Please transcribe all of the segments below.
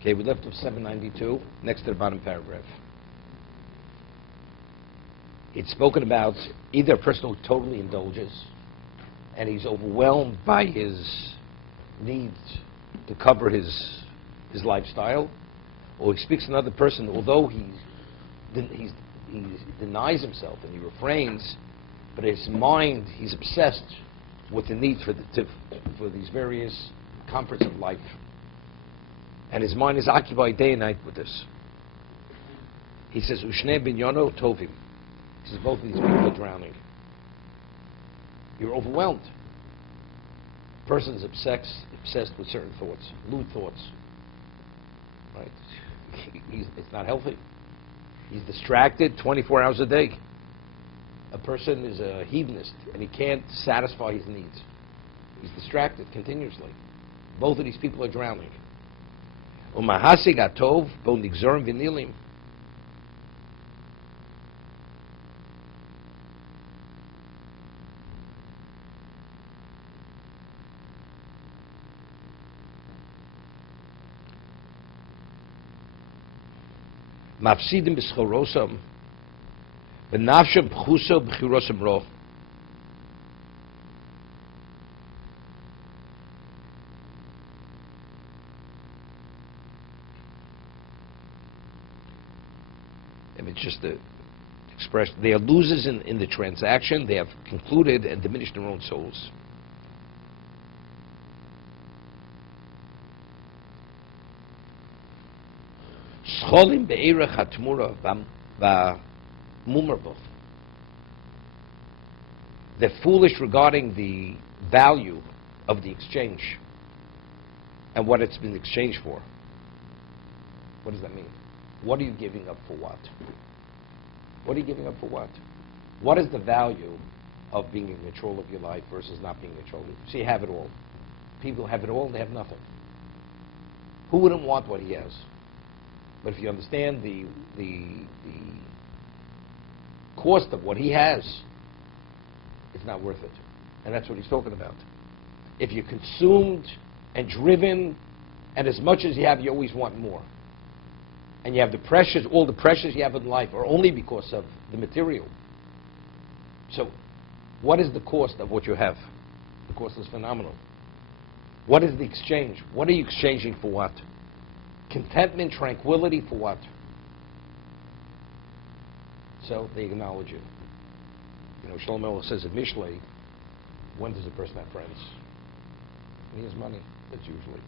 Okay, we left off 792, next to the bottom paragraph. It's spoken about either a person who totally indulges and he's overwhelmed by his needs to cover his lifestyle, or he speaks to another person, although he denies himself and he refrains, but his mind, he's obsessed with the need for these various comforts of life. And his mind is occupied day and night with this. He says, Ushne binyono tovim. He says, both of these people are drowning. You're overwhelmed. A person is obsessed with certain thoughts, lewd thoughts. Right? It's not healthy. He's distracted 24 hours a day. A person is a hedonist, and he can't satisfy his needs. He's distracted continuously. Both of these people are drowning. Umahasig atov bo nigzorim v'nilim. Mafsidim b'schorosam v'nafsham b'chuso b'chirosam ro. And it's just the expression. They are losers in the transaction. They have concluded and diminished their own souls. Scholim be'erech hatmura v'mumarbach. They're foolish regarding the value of the exchange and what it's been exchanged for. What does that mean? What are you giving up for what? What are you giving up for what? What is the value of being in control of your life versus not being in control of it? So you have it all. People have it all and they have nothing. Who wouldn't want what he has? But if you understand the cost of what he has, it's not worth it. And that's what he's talking about. If you're consumed and driven, and as much as you have, you always want more. And you have the pressures, all the pressures you have in life are only because of the material. So, what is the cost of what you have? The cost is phenomenal. What is the exchange? What are you exchanging for what? Contentment, tranquility for what? So they acknowledge it. You know, Shlomo says in Mishlei, when does a person have friends? When he has money, that's usually.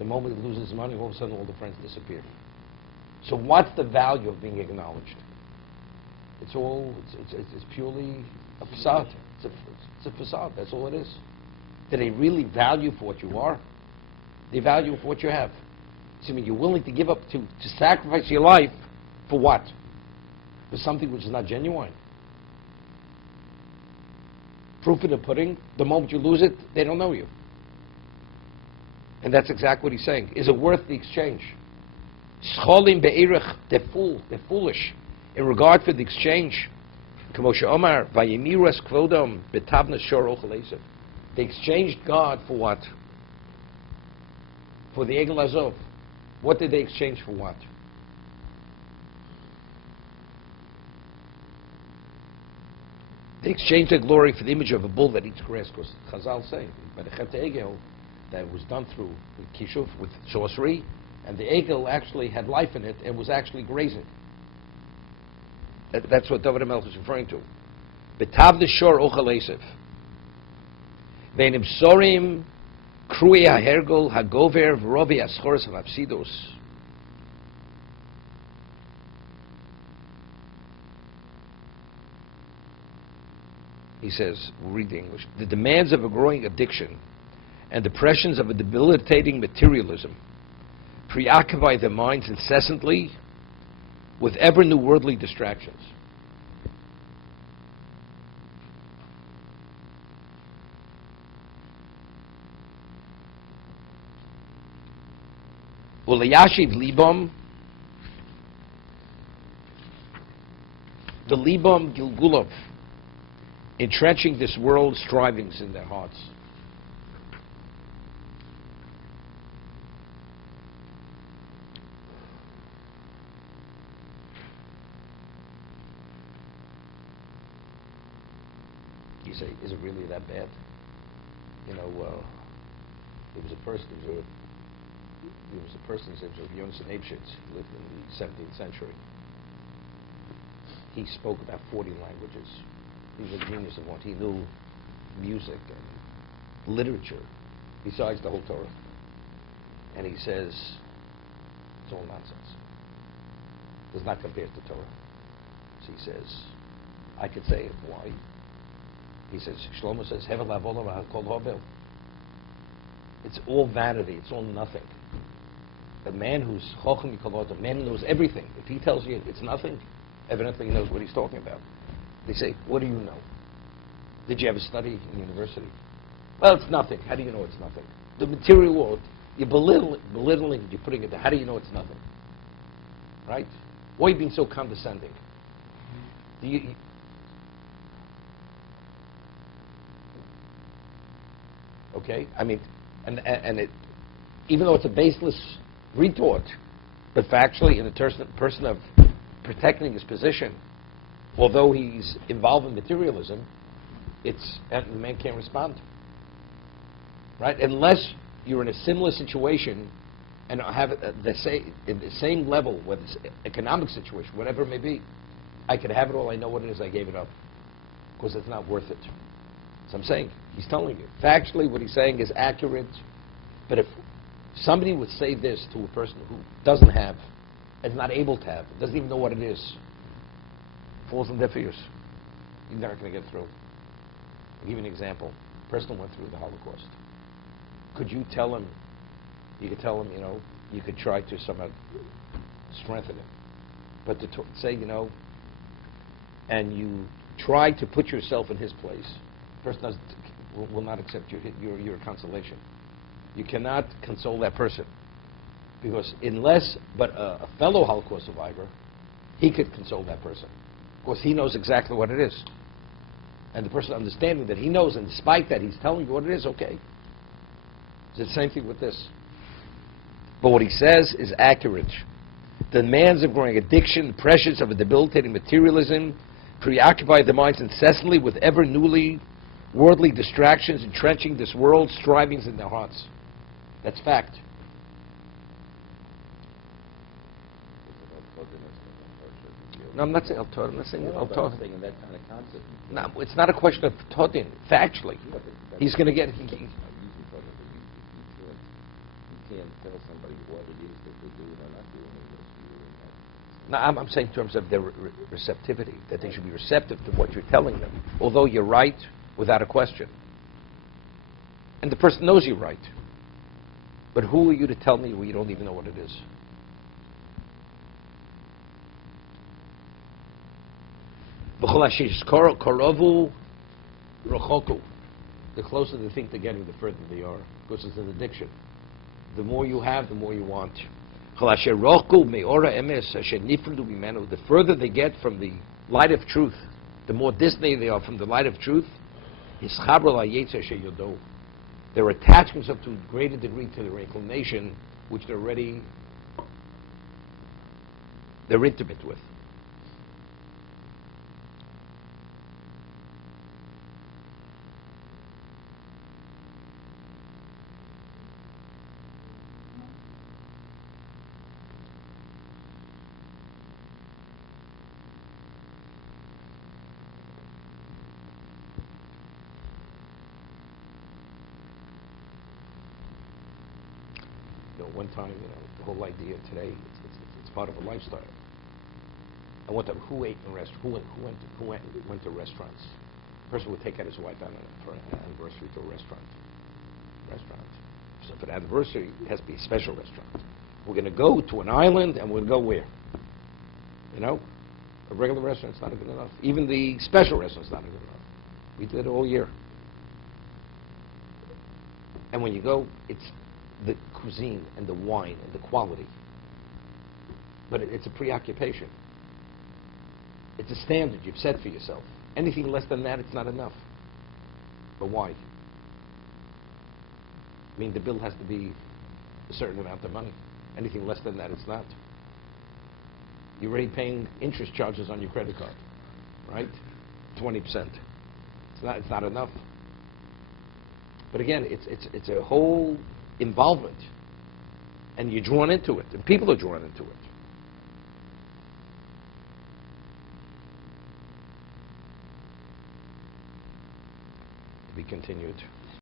The moment he loses money, all of a sudden all the friends disappear. So what's the value of being acknowledged? It's purely a facade. It's a facade, that's all it is. Do they really value for what you are? They value for what you have. So I mean, you're willing to give up, to sacrifice your life for what? For something which is not genuine. Proof in the pudding, the moment you lose it, they don't know you. And that's exactly what he's saying. Is it worth the exchange? Scholim be'erech, they're foolish in regard for the exchange. K'moshe Omar, vayemiras kvodam betavna shor ochel esav. They exchanged God for what? For the Egel Azov. What did they exchange for what? They exchanged their glory for the image of a bull that eats grass, because Chazal say, by the Chet Egel, that was done through with Kishuv, with sorcery, and the Egel actually had life in it and was actually grazing. That's what David HaMelech is referring to. Betav the shor ochel esav. Ve'nim sorim krui hahergol hagover v'rovi aschoros hamapsidos. He says, we'll read the English. The demands of a growing addiction and the pressures of a debilitating materialism preoccupy their minds incessantly with ever new worldly distractions. Ulayashiv libam, the libam gilgulov, entrenching this world's strivings in their hearts. You say, is it really that bad? You know, there was a person named Yonatan Ebshitz, who lived in the 17th century. He spoke about 40 languages. He was a genius of what he knew, music and literature, besides the whole Torah. And he says, it's all nonsense. Does not compare to Torah. So he says, I could say it. Why? He says, Shlomo says, Hevel Avolam HaKol Havel. It's all vanity. It's all nothing. A man who's Chochem Yikolot, a man who knows everything, if he tells you it's nothing, evidently he knows what he's talking about. They say, what do you know? Did you ever study in university? Well, it's nothing. How do you know it's nothing? The material world, you're belittling, you're putting it there. How do you know it's nothing? Right? Why are you being so condescending? Okay? I mean, and it, even though it's a baseless retort, but factually, in the person of protecting his position, although he's involved in materialism, and the man can't respond. Right? Unless you're in a similar situation and have the same level, whether it's economic situation, whatever it may be, I could have it all, I know what it is, I gave it up. Because it's not worth it. So I'm saying, he's telling you. Factually, what he's saying is accurate, but if somebody would say this to a person who doesn't have, is not able to have, doesn't even know what it is, falls on deaf ears, you're not going to get through. I'll give you an example. A person went through the Holocaust. Could you tell him, you could tell him, you know, you could try to somehow strengthen him. But to say, you know, and you try to put yourself in his place, the person will not accept your consolation. You cannot console that person. Because but a fellow Holocaust survivor, he could console that person. Because he knows exactly what it is. And the person understanding that he knows, and despite that, he's telling you what it is, okay. It's the same thing with this. But what he says is accurate. The demands of growing addiction, the pressures of a debilitating materialism, preoccupy the minds incessantly with ever newly worldly distractions, entrenching this world's strivings in their hearts. That's fact. No, I'm not saying al-Torah. I'm not saying al-Torah. No, it's not a question of Todin. Factually, he's going to get. You can't tell somebody what it is that they're doing or not doing. No, I'm saying in terms of their receptivity, that they should be receptive to what you're telling them, although you're right without a question. And the person knows you're right. But who are you to tell me when you don't even know what it is? The closer they think they're getting, the further they are, because it's an addiction. The more you have, the more you want. The further they get from the light of truth, the more distant they are from the light of truth, they're attaching themselves to a greater degree to their inclination, which they're intimate with. One time, the whole idea today, it's part of a lifestyle. I went to who ate in restaurants, who went to restaurants. A person would take out his wife for an anniversary to a restaurant. So for the anniversary, it has to be a special restaurant. We're going to go to an island, and we'll go where? A regular restaurant's not good enough. Even the special restaurant's not good enough. We did it all year. And when you go, it's the cuisine and the wine and the quality. But it's a preoccupation. It's a standard you've set for yourself. Anything less than that, it's not enough. But why? I mean, the bill has to be a certain amount of money. Anything less than that, it's not. You're already paying interest charges on your credit card, right? 20%. It's not enough. But again, it's a whole involvement, and you're drawn into it, and people are drawn into it. To be continued.